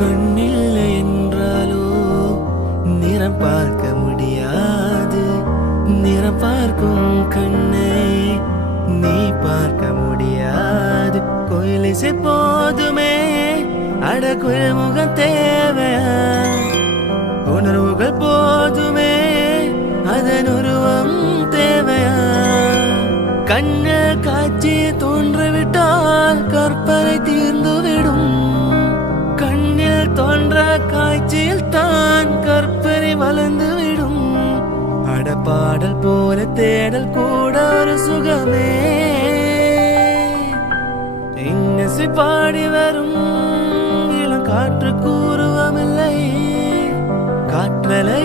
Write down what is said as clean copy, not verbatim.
கண்ணில்லை என்றாலோ நிறம் பார்க்க முடியாது. நிறம் பார்க்கும் கண்ணை நீ பார்க்க முடியாது. கோயிலிசை போதுமே அட குயில் முகம் தேவையா? உணர்வுகள் போதுமே அதன் உருவம் தேவையா? கண்ணில் காட்சி தோன்றிவிட்டால் கற்பனை தீர்ந்துவிடும். கண்ணில் தோன்ற காட்சியில் தான் கற்பனை வளர்ந்துவிடும். அடப்பாடல் போல தேடல் கூட ஒரு சுகமே. இன்னிசை பாடி வரும் இளம் காற்று கூறுவமில்லை. காற்றலை